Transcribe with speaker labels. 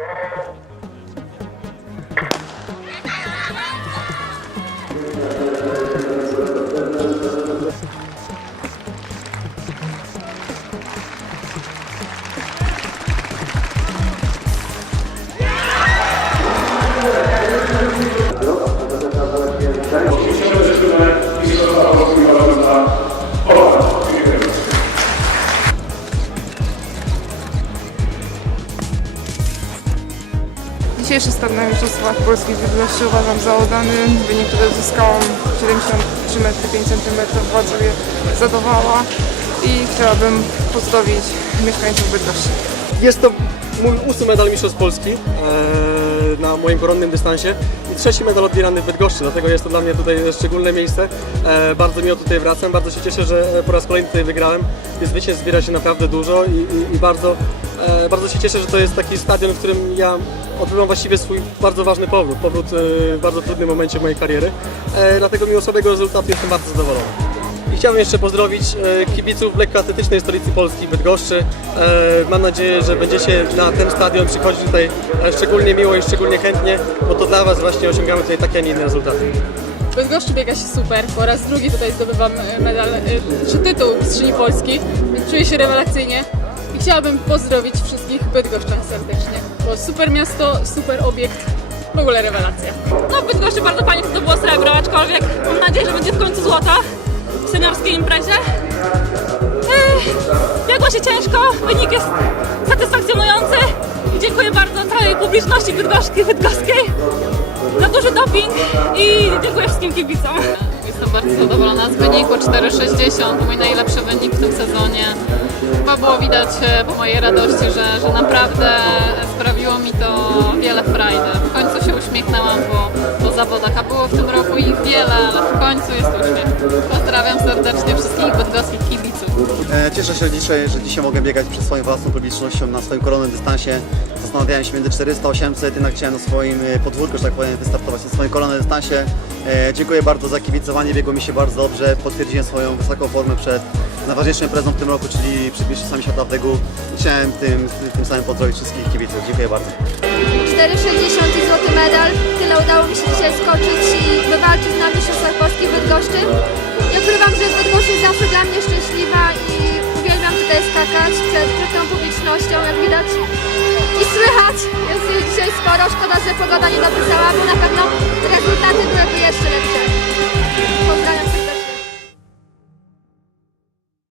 Speaker 1: Thank you. Dzisiejszy start na Mistrzostwach Polskich Bydgoszczy uważam za udany. Wynik, który uzyskałam 73 metry 5 cm bardzo mnie zadowala i chciałabym pozdrowić mieszkańców Bydgoszczy.
Speaker 2: Jest to mój ósmy medal Mistrzostw Polski e, na moim koronnym dystansie i trzeci medal odbierany w Bydgoszczy, dlatego jest to dla mnie tutaj szczególne miejsce. E, bardzo miło tutaj wracam, bardzo się cieszę, że po raz kolejny tutaj wygrałem. Jest zwycięstw zbiera się naprawdę dużo i, i, i bardzo, e, bardzo się cieszę, że to jest taki stadion, w którym ja odbywam właściwie swój bardzo ważny powrót, powrót e, w bardzo trudnym momencie mojej kariery. E, dlatego mimo słabego rezultatu jestem bardzo zadowolony. I chciałbym jeszcze pozdrowić e, kibiców lekkoatletycznej stolicy Polski, Bydgoszczy. E, Mam nadzieję, że będziecie na ten stadion przychodzić tutaj szczególnie miło i szczególnie chętnie, bo to dla Was właśnie osiągamy tutaj takie, a nie inne rezultaty.
Speaker 3: Bydgoszczy biega się super. Po raz drugi tutaj zdobywam medal, czy tytuł mistrzyni Polski, więc czuję się rewelacyjnie. I chciałabym pozdrowić wszystkich bydgoszczan serdecznie, super miasto, super obiekt, w ogóle rewelacja.
Speaker 4: No w Bydgoszczy bardzo fajnie to było srebro, aczkolwiek mam nadzieję, że będzie w końcu złota w seniorskiej imprezie. Biegło się ciężko, wynik jest satysfakcjonujący i dziękuję bardzo całej publiczności bydgoszki, bydgoskiej za duży doping i dziękuję wszystkim kibicom.
Speaker 5: Jestem bardzo zadowolona z wyniku 4,60, mój najlepszy wynik w tym sezonie. Chyba było widać e, po mojej radości, że, że naprawdę w końcu jest uśmiech. Pozdrawiam serdecznie wszystkich bydgoskich kibiców.
Speaker 6: E, Cieszę się dzisiaj, że dzisiaj mogę biegać przed swoją własną publicznością na swoim koronnym dystansie. Zastanawiałem się między 400 a 800, jednak chciałem na swoim e, podwórku, że tak powiem, wystartować na swoim koronnym dystansie. E, Dziękuję bardzo za kibicowanie, biegło mi się bardzo dobrze. Potwierdziłem swoją wysoką formę przed najważniejszą imprezą w tym roku, czyli przed Mistrzostwami Świata w Degu. Chciałem tym, tym samym pozdrowić wszystkich kibiców. Dziękuję bardzo.
Speaker 7: 4,60 i złoty medal. Tyle udało mi się dzisiaj skoczyć i wywalczyć na Mistrzostwach Polski w Bydgoszczy. Nie ukrywam, że Bydgoszcz jest zawsze dla mnie szczęśliwa i uwielbiam tutaj skakać przed, przed tą publicznością, jak widać. I słychać, jest dzisiaj sporo. Szkoda, że pogoda nie dopisała, bo na pewno rezultaty byłyby